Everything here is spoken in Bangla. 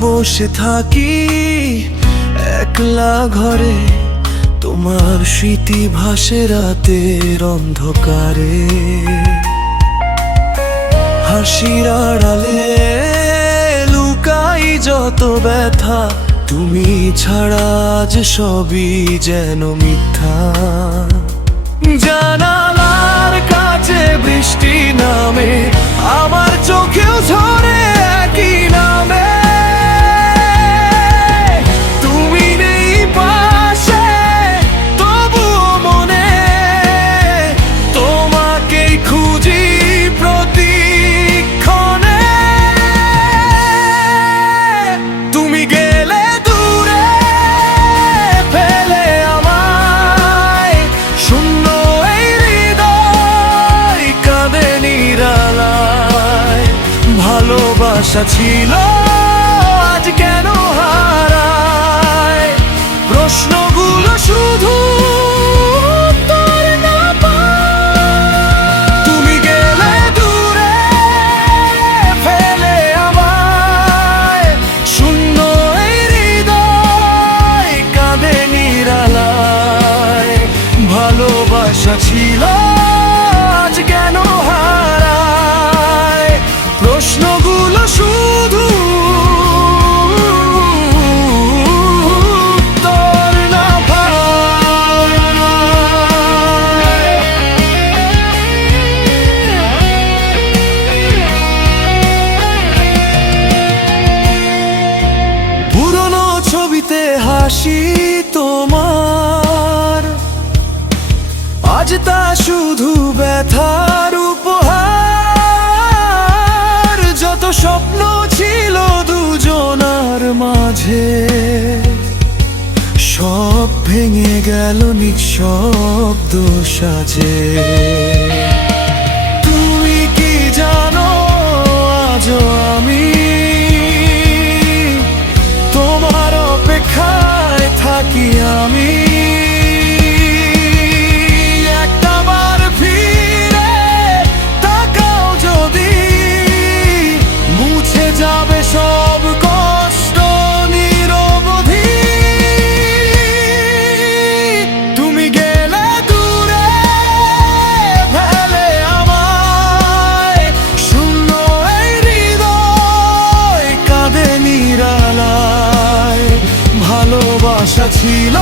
বসে থাকি একলা ঘরে, তোমার স্মৃতি ভাসে রাতের অন্ধকারে। হাসির আড়ালে লুকাই যত ব্যথা, তুমি ছাড়া আজ সবই যেন মিথ্যা। জানালার কাছে বৃষ্টি নামে, আমার চোখেও ঝরে একই নামে। তুমি নেই পাশে, তবুও মনে তোমাকেই খুঁজি প্রতিক্ষণে। তুমি গেলে দূরে ফেলে আমায়, শূন্য এই হৃদয় কাঁদে নিরালায়। ভালোবাসা ছিল আজ কেন হারায়, প্রশ্নগুলো শুধু উত্তর না পায়। তুমি গেলে দূরে ফেলে আমায়, শূন্য এই হৃদয় কাঁদে নিরালায়। ভালোবাসা ছিল আজ কেন হারায়, প্রশ্নগুলো শুধু উত্তর না পায়। পুরনো ছবিতে হাসি তোমার, আজ তা শুধু ব্যথার উপহার। যত স্বপ্ন ছিল দুজনার মাঝে, সব ভেঙে গেল নিঃশব্দ সাজে। তুমি কি জানো আজও আমি তোমার অপেক্ষায় থাকি। আমি একটাবার ফিরে তাকাও যদি, মুছে যাবে সব কষ্ট নিরবধি। তুমি গেলে দূরে ফেলে আমায়, শূন্য এই হৃদয় কাঁদে নিরালায়। ভালোবাসা ছিল